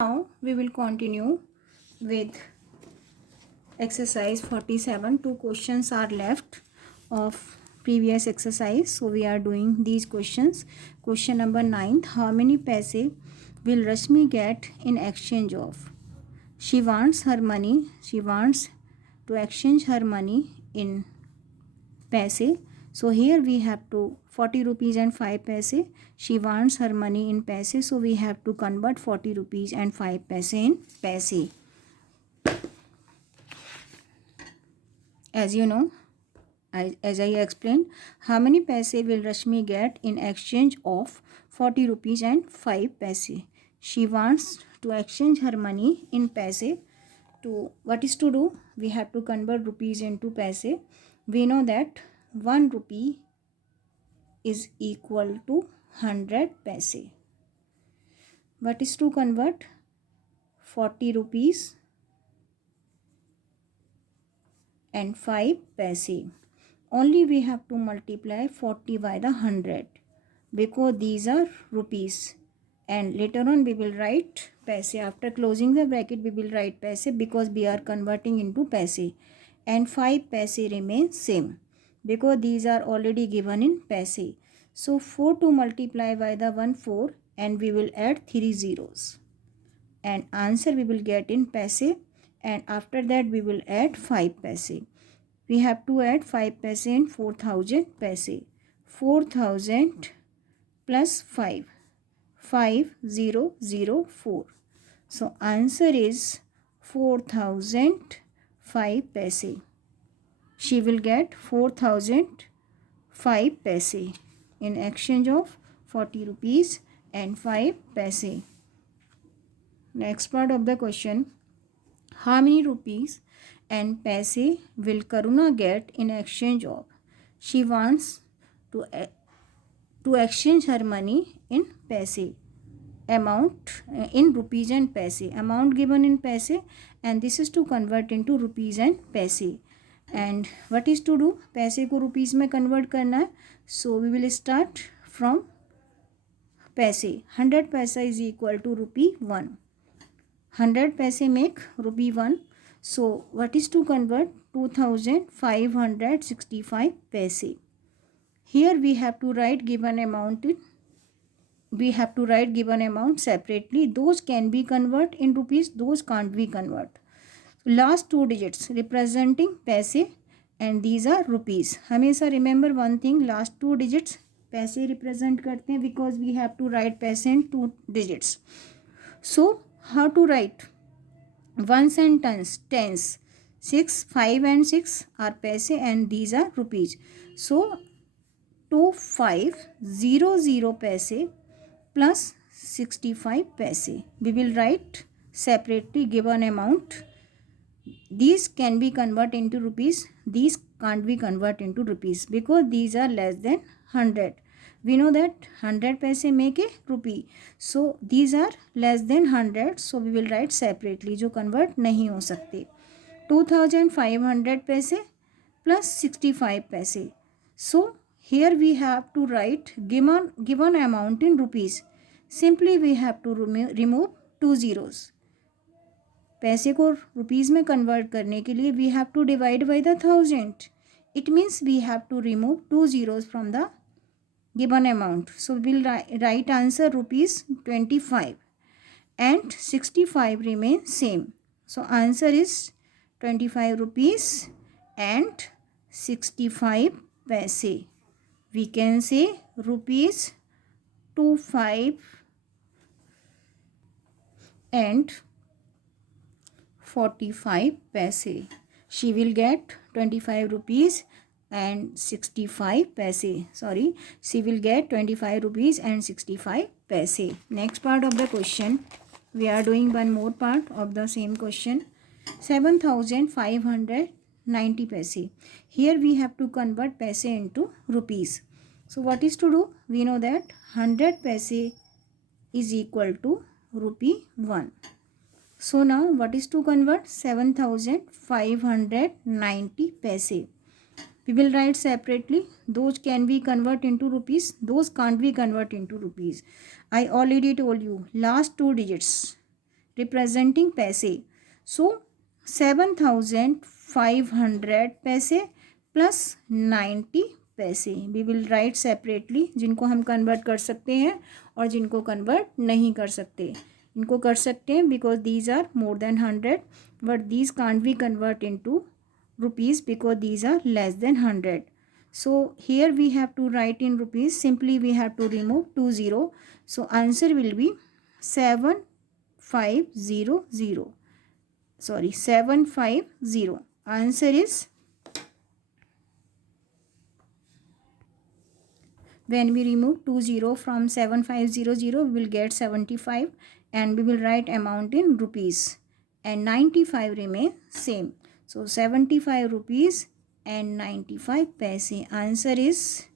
Now we will continue with exercise 47. Two questions are left of previous exercise. So we are doing these questions. Question number 9. How many paise will Rashmi get in exchange of? She wants her money. She wants to exchange her money in paise. So here we have to 40 rupees and 5 paise. She wants her money in paise. So we have to convert 40 rupees and 5 paise in paise. As you know, as I explained, how many paise will Rashmi get in exchange of 40 rupees and 5 paise? She wants to exchange her money in paise. To what is to do? We have to convert rupees into paise. We know that 1 rupee is equal to 100 paise. What is to convert? 40 rupees and 5 paise. Only we have to multiply 40 by the 100 because these are rupees, and later on we will write paise. After closing the bracket we will write paise because we are converting into paise, and 5 paise remain same because these are already given in paise. So 4 to multiply by the 1 4, and we will add 3 zeros, and answer we will get in paise, and after that we will add 5 paise. We have to add 5 paise in 4000 paise. 4000 plus 5, 5004. So answer is 4005 paise. She will get 4005 paise in exchange of 40 rupees and 5 paise. Next part of the question. How many rupees and paise will Karuna get in exchange of? She wants to exchange her money in paise. Amount in rupees and paise. Amount given in paise, and this is to convert into rupees and paise. And what is to do? Paise को rupees में convert करना है. So we will start from paise. 100 paise is equal to rupee 1. 100 paise make rupee 1. So what is to convert? 2565 paise. Here we have to write given amount separately. Those can be convert in rupees, those can't be convert. Last two digits representing paise, and these are rupees. हमेशा remember one thing, last two digits पैसे represent करते हैं because we have to write paise in two digits. So how to write? Ones and tens. 6, 5 and 6 are paise, and these are rupees. So 2500 paise plus 65 paise. We will write separately given amount. These can be converted into rupees. These can't be converted into rupees because these are less than 100. We know that 100 paise make a rupee. So these are less than 100. So we will write separately जो convert नहीं हो सकते. 2500 paise plus 65 paise. So here we have to write given amount in rupees. Simply we have to remove 2 zeros. पैसे को rupees में convert करने के लिए we have to divide by the 1000. It means we have to remove 2 zeros from the given amount. So will write answer rupees 25 and 65 remain same. So answer is 25 rupees and 65 paise. We can say rupees 25 and 45 paise. She will get 25 rupees and 65 paise. She will get 25 rupees and 65 paise. Next part of the question. We are doing one more part of the same question. 7590 paise. Here we have to convert paise into rupees. So what is to do? We know that 100 paise is equal to rupee 1. So now what is to convert? 7590 paise. We will write separately. Those can be convert into rupees. Those can't be convert into rupees. I already told you last two digits representing पैसे. So 7,500 पैसे plus 90 पैसे. We will write separately, जिनको हम convert कर सकते हैं और जिनको कन्वर्ट नहीं कर सकते. इनको कर सकते हैं because these are more than 100, but these can't be convert into rupees because these are less than 100. So here we have to write in rupees. Simply we have to remove 20. So answer will be 7500. Sorry, 750. Answer is, when we remove 20 from 7500, we will get 75 and we will write amount in rupees and 95 remain same. So 75 rupees and 95 paise. Answer is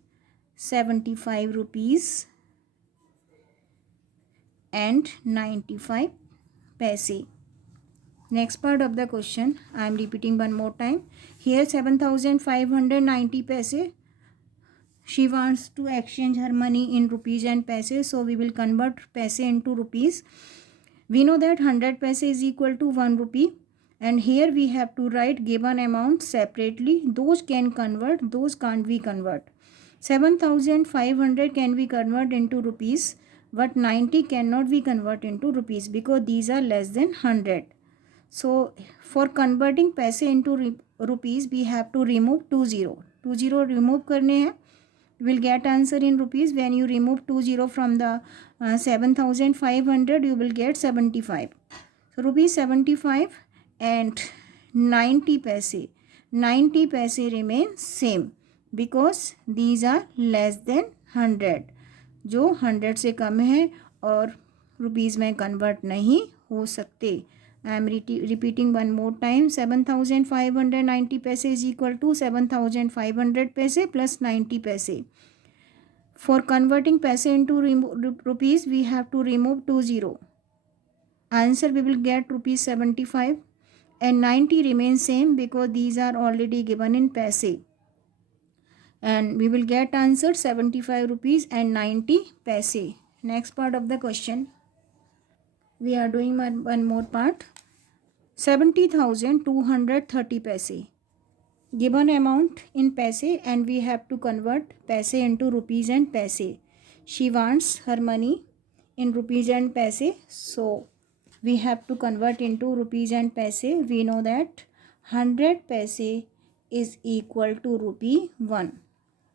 75 rupees and 95 paise. Next part of the question, I am repeating one more time. Here 7,590 paise. She wants to exchange her money in rupees and paise. So we will convert paise into rupees. We know that 100 paise is equal to 1 rupee. And here we have to write given amount separately. Those can convert, those can't be convert. 7,500 can be converted into rupees, but 90 cannot be converted into rupees because these are less than 100. So for converting paise into rupees, we have to remove 20. 20 remove करने हैं. Will get answer in rupees. When you remove 20 from the 7,500, you will get 75. So rupees 75 and 90 paise. 90 paise remain same because these are less than 100. जो 100 से कम है और rupees में convert नहीं हो सकते. I am repeating one more time. 7,590 पैसे is equal to 7,500 पैसे प्लस 90 पैसे. For converting paise into rupees, we have to remove 20. Answer we will get rupees 75 and 90 remain same because these are already given in paise. And we will get answer 75 rupees and 90 paise. Next part of the question. We are doing one more part. 70,230 paise. Given amount in paise and we have to convert paise into rupees and paise. She wants her money in rupees and paise. So we have to convert into rupees and paise. We know that 100 paise is equal to rupee 1.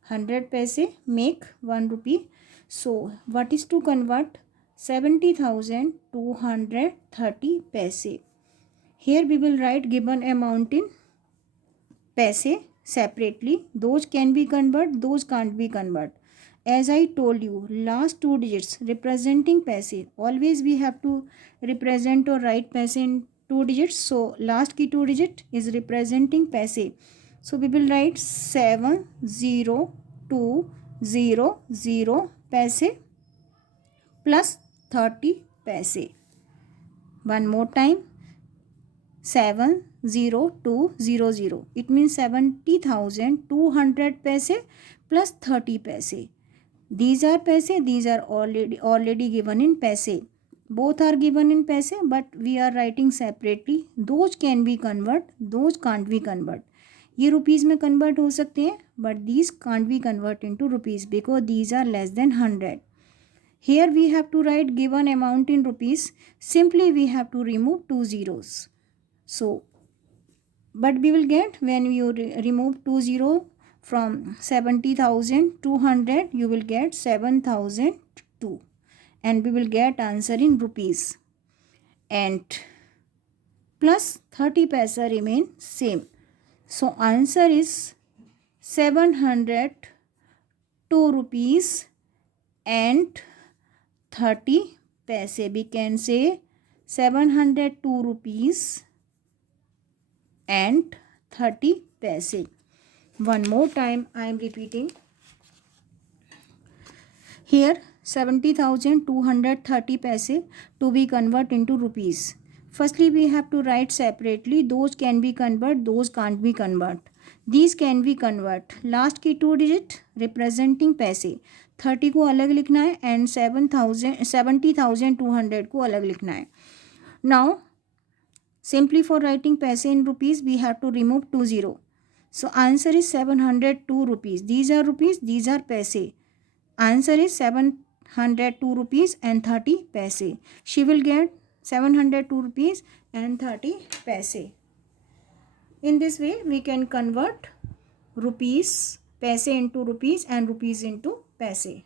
100 paise make 1 rupee. So what is to convert? 70,230 paise. Here we will write given amount in paise separately. Those can be converted, those can't be converted. As I told you, last two digits representing paise. Always we have to represent or write paise in 2 digits. So last की 2 digit is representing paise. So we will write 70200 paise plus 30 paise. One more time. 70200. It means 70,200 paise plus 30 paise. These are paise. These are already given in paise. Both are given in paise, but we are writing separately. Those can be convert. Those can't be convert. ये rupees में convert हो सकते हैं, but these can't be convert into rupees because these are less than 100. Here we have to write given amount in rupees. Simply we have to remove 2 zeros. So, but we will get when you remove 20 from 70,200, you will get 7,002 and we will get answer in rupees. And plus 30 paisa remain same. So answer is 702 rupees and 30 paise. We can say 702 rupees and 30 paise. One more time I am repeating. Here 70,230 paise to be converted into rupees. Firstly we have to write separately. Those can be convert, those can't be convert. These can be convert. Last की 2 digit representing paise. 30 को अलग लिखना है and 70,200 को अलग लिखना है. Now simply for writing paise in rupees, we have to remove 20. So answer is 702 rupees. These are rupees, these are paise. Answer is 702 rupees and 30 paise. She will get 702 rupees and 30 paise. In this way, we can convert rupees, paise into rupees and rupees into paise.